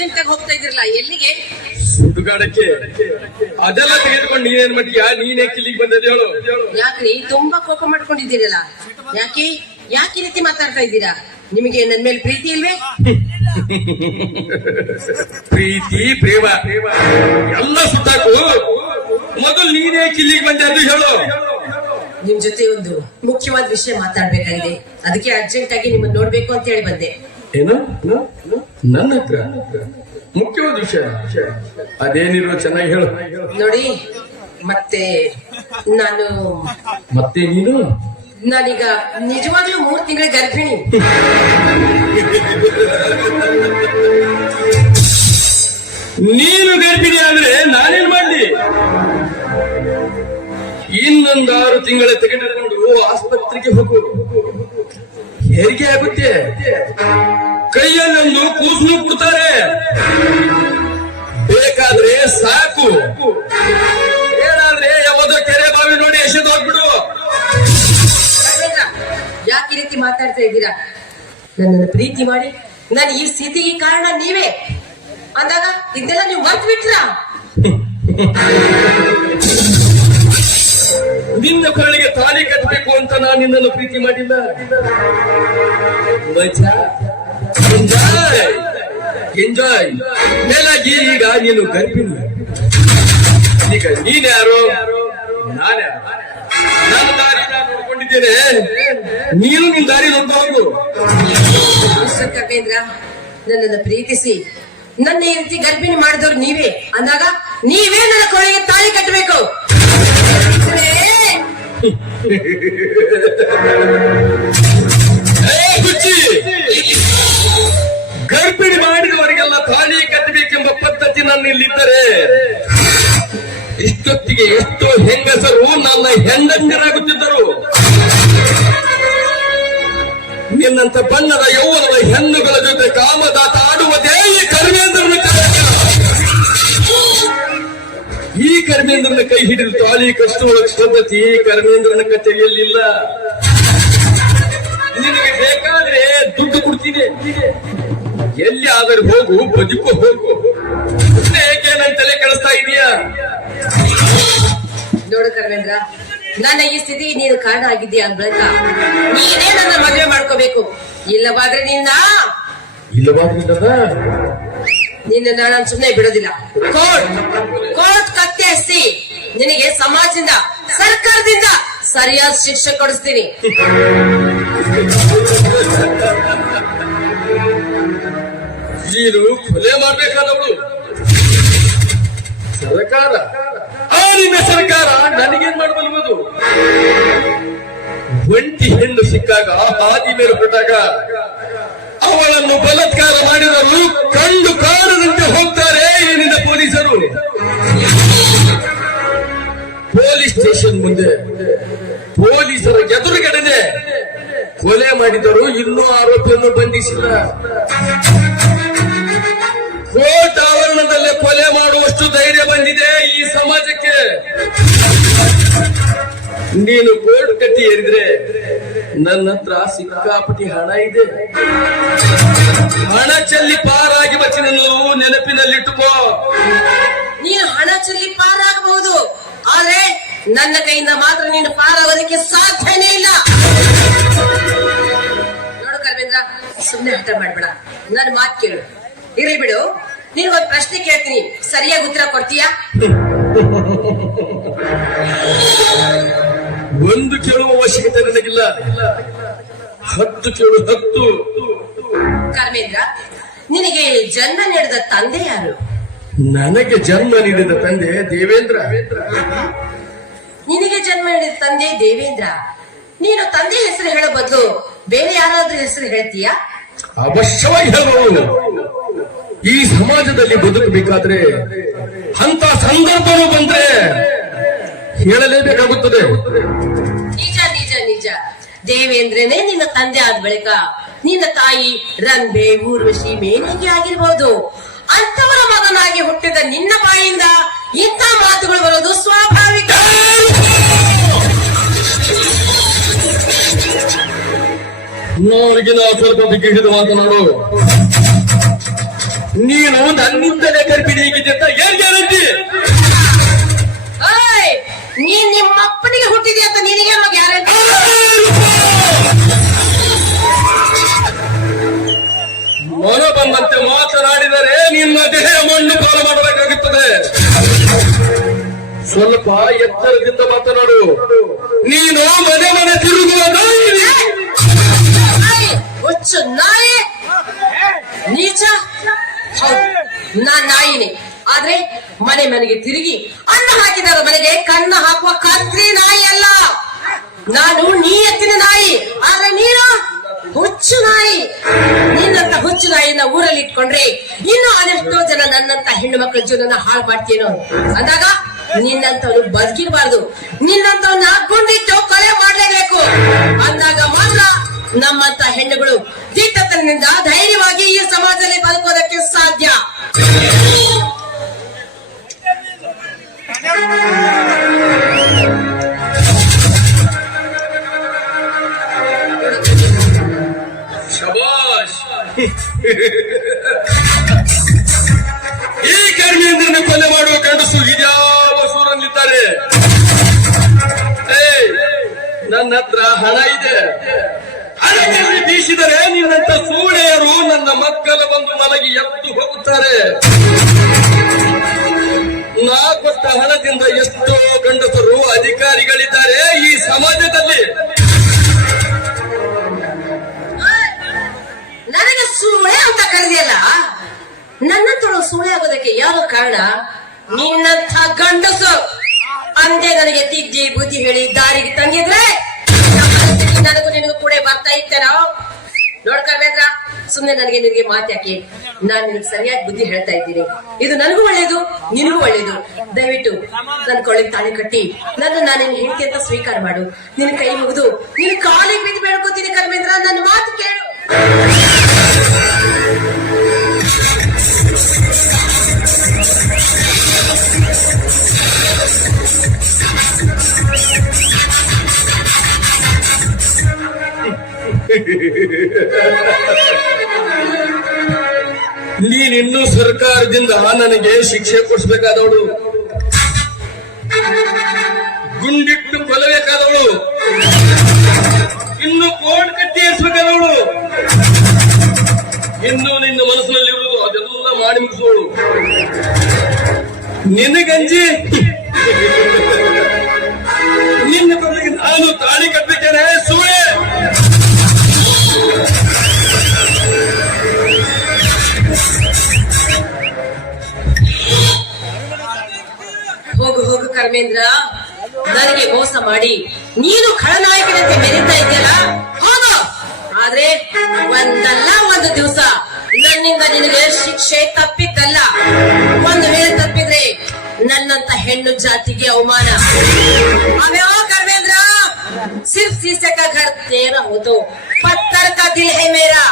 Urgent ಆಗಿ ಹೋಗ್ತಾ ಇದ್ರಲ್ಲ ಎಲ್ಲಿಗೆ? ಸುಡುಗಾಡಕ್ಕೆ ಅದೆಲ್ಲ ತೆಗೆದುಕೊಂಡು ನೀನೇನ್ ಮಾಡ್ತೀಯಾ? ನೀನೇ ಕಿಲ್ಲಿಗೆ ಬಂದದ್ದು ಹೇಳು. ಯಾಕ್ರಿ ತುಂಬಾ ಕೋಪ ಮಾಡ್ಕೊಂಡಿದ್ದೀರಲ್ಲ? ಯಾಕೆ? ಯಾಕೆ ಈ ರೀತಿ ಮಾತಾಡ್ತಾ ಇದ್ದೀರಾ? ನಿಮಗೆ ನನ್ ಮೇಲೆ ಪ್ರೀತಿ ಇಲ್ವೇ? ಪ್ರೀತಿ ಪ್ರೇಮ. ಎಲ್ಲ ಸುತ್ತಾಕು. ಮೊದಲು ನೀನೇ ಕಿಲ್ಲಿಗೆ ಬಂದದ್ದು ಹೇಳು. ನಿಮ್ ಜೊತೆ ಒಂದು ಮುಖ್ಯವಾದ ವಿಷಯ ಮಾತಾಡ್ಬೇಕಾಗಿದೆ. ಅದಕ್ಕೆ ಅರ್ಜೆಂಟ್ ಆಗಿ ನಿಮ್ಮನ್ನ ನೋಡ್ಬೇಕು ಅಂತ ಹೇಳಿ ಬಂದೆ. ಏನು? ನನ್ನ ಹತ್ರ. ಮುಖ್ಯವಾದ ವಿಷಯ. ಅದೇನಿರೋ ಚೆನ್ನಾಗಿ ಹೇಳು. ನೋಡಿ ಮತ್ತೆ ನಾನು ಮತ್ತೆ ನೀನು? ನಾನೀಗ ನಿಜವಾಗ್ಲೂ ಮೂರ್ ತಿಂಗಳ ಗರ್ಭಿಣಿ. ನೀನು ಗರ್ಭಿಣಿ ಆದ್ರೆ ನಾನೇನ್ ಮಾಡ್ಲಿ? ಇನ್ನೊಂದಾರು ತಿಂಗಳ ತೆಗೆದುಕೊಂಡು ಆಸ್ಪತ್ರೆಗೆ ಹೋಗು. ಹೆರಿಗೆ ಆಗುತ್ತೆ? ಕೈಯಲ್ಲೊಂದು ಕೂಸು ಕೊಡ್ತಾರೆ. ಬೇಕಾದ್ರೆ ಸಾಕು. ಏನಾದ್ರೆ ಯಾವ್ದೋ ಕೆರೆ ಬಾವಿ ನೋಡಿ ಎಸೆದು ಹೋಗ್ಬಿಡು. ಯಾಕೆ ರೀತಿ ಮಾತಾಡ್ತಾ ಇದ್ದೀರಾ? ನನ್ನನ್ನು ಪ್ರೀತಿ ಮಾಡಿ. ನಾನು ಈ ಸ್ಥಿತಿಗೆ ಕಾರಣ ನೀವೇ. ಅಂದಾಗ ಇದೆಲ್ಲ ನೀವು ಮತ್ ಬಿಟ್ರಾ? ನಿನ್ನ ಕೊರಳಿಗೆ ತಾಳಿ ಕಟ್ಟಬೇಕು ಅಂತ ನಾನು ನಿನ್ನನ್ನು ಪ್ರೀತಿ ಮಾಡಿಲ್ಲ. Enjoy enjoy. ಮೇಲಾಗಿ ಈಗ ನೀನು ಗರ್ಭಿಣಿ. ಈಗ ನೀನ್ಯಾರು ನಾನ್ಯಾರು ನನ್ನ ದಾರಿ ನೋಡ್ಕೊಂಡಿದ್ದೇನೆ. ನೀನು ನಿನ್ ದಾರಿ ನೋಡ್ಕೊಂಡು ಕಪೇಂದ್ರ ನನ್ನನ್ನು ಪ್ರೀತಿಸಿ. ನನ್ನ ಈ ರೀತಿ ಗರ್ಭಿಣಿ ಮಾಡಿದವ್ರು ನೀವೇ. ಅಂದಾಗ ನೀವೇ ನನ್ನ ಕೊನೆಗೆ ತಾಳಿ ಕಟ್ಟಬೇಕು. ಗರ್ಭಿಣಿ ಮಾಡಿದವರಿಗೆಲ್ಲ ತಾಳಿ ಕಟ್ಟಬೇಕೆಂಬ ಪದ್ಧತಿ ನನ್ನಲ್ಲಿದ್ದರೆ ಇಷ್ಟೊತ್ತಿಗೆ ಎಷ್ಟೋ ಹೆಂಗಸರು ನನ್ನ ಹೆಂಡಂಗರಾಗುತ್ತಿದ್ದರು ನಿನ್ನಂತ ಬಣ್ಣದ ಯೌವನದ ಹೆಣ್ಣುಗಳ ಜೊತೆ ಕಾಮದಾತ ಆಡುವುದೇ ಈ ಕರ್ಮೇಂದ್ರನ ಈ ಕರ್ಮೇಂದ್ರನ ಕೈ ಹಿಡಿದು ತಾಳಿ ಕಟ್ಟುವ ಈ ಕರ್ಮೇಂದ್ರನ ಕಚೇರಿಯಲ್ಲಿಲ್ಲ. ನಿನಗೆ ಬೇಕಾದ್ರೆ ದುಡ್ಡು ಕೊಡ್ತೀನಿ. ಎಲ್ಲಿ ಆದರೂ ಹೋಗು ಬದುಕು ಹೋಗು. ಏಕೆ ನನ್ನ ತಲೆ ಕಳಿಸ್ತಾ ಇದೀಯಾ? ನೋಡು ಕರ್ಮೇಂದ್ರ ನನ್ನ ಈ ಸ್ಥಿತಿ ನೀನು ಕಾರಣ ಆಗಿದ್ದೀಯ ಅಂತ ನೀನೇ ನನ್ನ ಮದುವೆ ಮಾಡ್ಕೋಬೇಕು. ಇಲ್ಲವಾದ್ರೆ ನಿನ್ನ ಇಲ್ಲವಾದ್ರಿಂದ ನಿನ್ನ ನಾನು ಸುಮ್ಮನೆ ಬಿಡೋದಿಲ್ಲ. ಕೋರ್ಟ್ ಕೋರ್ಟ್ ಕತ್ತೆ ಹಸಿ ನಿನಗೆ ಸಮಾಜದಿಂದ, ಸರ್ಕಾರದಿಂದ ಸರಿಯಾದ ಶಿಕ್ಷೆ ಕೊಡಿಸ್ತೀನಿ. ನೀನು ಕೊಲೆ ಮಾಡ್ಬೇಕಾದವಳು. ಸರ್ಕಾರ. ಆ ನಿನ್ನ ಸರ್ಕಾರ ನನಗೇನ್ ಮಾಡಬಲ್ಬೋದು ಒಂಟಿ ಹೆಣ್ಣು ಸಿಕ್ಕಾಗ ಹಾದಿ ಮೇಲೆ ಹೊರಟಾಗ, ಅವಳನ್ನು ಬಲಾತ್ಕಾರ ಮುಂದೆ ಪೊಲೀಸರ ಎದುರುಗಡೆನೆ ಕೊಲೆ ಮಾಡಿದರು ಇನ್ನೂ ಆರೋಪಿಯನ್ನು ಬಂಧಿಸಿಲ್ಲ. ಕೋರ್ಟ್ ಆವರಣದಲ್ಲೇ ಕೊಲೆ ಮಾಡುವಷ್ಟು ಧೈರ್ಯ ಬಂದಿದೆ ಈ ಸಮಾಜಕ್ಕೆ. ನೀನು ಕೋರ್ಟ್ ಕಟ್ಟಿ ಏರಿದ್ರೆ ನನ್ನ ಹತ್ರ ಸಿಕ್ಕಾಪಟ್ಟಿ ಹಣ ಇದೆ. ಹಣ ಚೆಲ್ಲಿ ಪಾರಾಗಿ ಬಚ್ಚಿನನ್ನು ನೆನಪಿನಲ್ಲಿಟ್ಟುಕೋ. ನೀನು ಹಣ ಚೆಲ್ಲಿ ಪಾರಾಗಬಹುದು. ಆದ್ರೆ ನನ್ನ ಕೈಯಿಂದ ಮಾತ್ರ ನೀನು ಪಾರಾಗೋದಕ್ಕೆ ಸಾಧ್ಯನೇ ಇಲ್ಲ. ನೋಡು ಕರ್ಮೇಂದ್ರ ಸುಮ್ಮನೆ ಹಠ ಮಾಡ್ಬೇಡ. ನನ್ನ ಮಾತು ಕೇಳು. ಇರ್ಲಿ ಬಿಡು. ನೀನು ಒಂದು ಪ್ರಶ್ನೆ ಕೇಳ್ತೀನಿ. ಸರಿಯಾಗಿ ಉತ್ತರ ಕೊಡ್ತೀಯಾ? ಒಂದು ಕೇಳುವ ಅವಶ್ಯಕತೆ ನನಗಿಲ್ಲ. ಹತ್ತು ಕೇಳು ಹತ್ತು. ಕರ್ಮೇಂದ್ರ ನಿನಗೆ ಜನ್ಮ ನೀಡಿದ ತಂದೆ ಯಾರು? ನನಗೆ ಜನ್ಮ ನೀಡಿದ ತಂದೆ ದೇವೇಂದ್ರ. ನಿನಗೆ ಜನ್ಮ ಹೇಳಿದ ತಂದೆ ದೇವೇಂದ್ರ. ನೀನು ತಂದೆ ಹೆಸರು ಹೇಳೋ ಬದಲು ಬೇರೆ ಯಾರಾದ್ರೂ ಹೆಸರು ಹೇಳ್ತೀಯಾ? ಅವಶ್ಯವಾಗಿ ಹೇಳಬಹುದು ಈ ಸಮಾಜದಲ್ಲಿ ಬದುಕಬೇಕಾದ್ರೆ ಅಂತ ಸಂದರ್ಭವೂ ಬಂದ್ರೆ ಹೇಳಲೇಬೇಕಾಗುತ್ತದೆ. ನಿಜ ನಿಜ ನಿಜ. ದೇವೇಂದ್ರನೇ ನಿನ್ನ ತಂದೆ ಆದ ಬಳಿಕ ನಿನ್ನ ತಾಯಿ ರಂಬೆ ಊರ್ವಶಿ ಮೇನಗಿ ಆಗಿರ್ಬೋದು ಅಂತವರ ಮಗನಾಗಿ ಹುಟ್ಟಿದ ನಿನ್ನ ಬಾಯಿಂದ ಇಂಥ ಮಾತುಗಳು ಬರೋದು ಸ್ವಾಭಾವಿಕ. ನೋರಿಗೆ ನಾವು ಸ್ವಲ್ಪ ಬಿಗಿ ಹಿಡಿದು ಮಾತನಾಡು ನೀನು ನನ್ನಿಂದಲೇ ಗರ್ಭಿಣಿಯಾಗಿದೆ ಅಂತ ಏನ್ ಗ್ಯಾರಂಟಿ? ನೀನ್ ನಿಮ್ಮ ಅಪ್ಪನಿಗೆ ಹುಟ್ಟಿದೆ ಅಂತ ನಿನಗೆ ಗ್ಯಾರಂಟಿ? ನಿನ್ನ ದೇಹ ಮಣ್ಣು ಪಾಲ ಮಾಡಬೇಕಾಗುತ್ತದೆ. ಸ್ವಲ್ಪ ಎತ್ತರದಿಂದ ಮಾತನಾಡು. ನೀನು ಮನೆ ಮನೆ ತಿರುಗುವ ನಾಯಿ. ಹುಚ್ಚು ನಾಯಿ. ನೀಚ? ನಾ ನಾಯಿನಿ. ಆದ್ರೆ ಮನೆ ಮನೆಗೆ ತಿರುಗಿ ಅನ್ನ ಹಾಕಿದರ ಮನೆಗೆ ಕನ್ನ ಹಾಕುವ ಕತ್ರಿ ನಾಯಿ ಅಲ್ಲ. ನಾನು ನೀ ಎತ್ತಿನ ನಾಯಿ ಆದ್ರೆ ನೀನು ಹುಚ್ಚು ನಾಯಿ. ನಾಯಿನ ಊರಲ್ಲಿ ಇಟ್ಕೊಂಡ್ರೆ ಇನ್ನು ಅದೆಷ್ಟೋ ಜನ ನನ್ನಂತ ಹೆಣ್ಣು ಮಕ್ಕಳ ಜೀವನ ಹಾಳು ಮಾಡ್ತೀನೋ ಅಂದಾಗ ನಿನ್ನಂತವನು ಬದುಕಿರ್ಬಾರ್ದು. ನಿನ್ನಂತವ್ನ ಗುಂಡಿಟ್ಟು ಕೊಲೆ ಮಾಡ್ಲೇಬೇಕು. ಅಂದಾಗ ಮಾತ್ರ ನಮ್ಮಂತ ಹೆಣ್ಣುಗಳು ದಿಟ್ಟತನದಿಂದ ಧೈರ್ಯವಾಗಿ ಈ ಸಮಾಜದಲ್ಲಿ ಬದುಕೋದಕ್ಕೆ ಈ ಕರ್ಮೇಂದ್ರನ ಕೊಲೆ ಮಾಡುವ ಗಂಡಸು ಇದ್ಯಾವ ಸೂರಲ್ಲಿದ್ದಾರೆ ನನ್ನ ಹತ್ರ ಹಣ ಇದೆ. ಹಣದಲ್ಲಿ ಬೀಸಿದರೆ ನಿನ್ನಂತ ಸೂಳೆಯರು ನನ್ನ ಮಕ್ಕಳ ಬಂದು ಮಲಗಿ ಎತ್ತು ಹೋಗುತ್ತಾರೆ. ನಾ ಕೊಟ್ಟ ಹಣದಿಂದ ಎಷ್ಟೋ ಗಂಡಸರು ಅಧಿಕಾರಿಗಳಿದ್ದಾರೆ ಈ ಸಮಾಜದಲ್ಲಿ. ಸುಳ್ಳೆ ಅಂತ ಕರೆದಿಯಲ್ಲ? ನನ್ನಂತಳು ಸುಳ್ಳೆ ಆಗೋದಕ್ಕೆ ಯಾವ ಕಾರಣ? ನಿನ್ನಂಥ ಗಂಡಸು ಅಂದೆ ನನಗೆ ತಿದ್ದಿ ಬುದ್ಧಿ ಹೇಳಿ ದಾರಿಗೆ ತಂದಿದ್ರೆ ನನಗೂ ನಿನಗೂ ಕೂಡ ಬರ್ತಾ ಇತ್ತೇನೋ? ನೋಡ್ಕೊಳ್ಬೇಕ ಸುಮ್ನೆ ನನಗೆ ನಿನಗೆ ಮಾತಾಕಿ ನಾನ್ ನಿನಗೆ ಸರಿಯಾಗಿ ಬುದ್ಧಿ ಹೇಳ್ತಾ ಇದ್ದೀನಿ. ಇದು ನನಗೂ ಒಳ್ಳೇದು, ನಿನಗೂ ಒಳ್ಳೇದು. ದಯವಿಟ್ಟು ನನ್ನ ಕೊಳ್ಳಿ ತಾಳಿ ಕಟ್ಟಿ. ನನ್ನ ನಾನು ನಿನ್ನ ಹೆಂಡತಿ ಅಂತ ಸ್ವೀಕಾರ ಮಾಡು. ನಿನ್ನ ಕೈ ಮುಗಿದು, ನಿನ್ನ ಕಾಲಿಗೆ ಬಿದ್ದು ಬೇಡ್ಕೋತೀನಿ ಕರ್ಮೇಂದ್ರ, ನನ್ನ ಮಾತು ಕೇಳು. ನೀನಿನ್ನೂ ಸರ್ಕಾರದಿಂದ ನನಗೆ ಶಿಕ್ಷೆ ಕೊಡಿಸ್ಬೇಕಾದವಳು. ಗುಂಡಿಟ್ಟು ಕೊಲ್ಲಬೇಕಾದವಳು. ನಿನಗಂಜಿ ನಿನ್ನ ಕೊನೆಗೆ ನಾನು ತಾಳಿ ಕಟ್ಟಬೇಕೇನೆ ಸೂರ್ಯ ಹೋಗು ಹೋಗು ಕರ್ಮೇಂದ್ರ. ನನಗೆ ಮೋಸ ಮಾಡಿ. ನೀನು ಖಳನಾಯಕನಂತೆ ಮೆರೀತಾ ಇದೆಯಲ್ಲ ಹೌದು ಆದ್ರೆ ಒಂದಲ್ಲ ಒಂದು ದಿವಸ ನನ್ನಿಂದ ನಿನಗೆ ಶಿಕ್ಷೆ ತಪ್ಪಿದ್ದಲ್ಲ. ನನ್ನಂತ ಹೆಣ್ಣು ಜಾತಿಗೆ ಅವಮಾನ ಅವ್ಯಾವ ಕರ್ಮೇಂದ್ರ सिर्फ शीशे का घर तेरा हो तो पत्थर का दिल है मेरा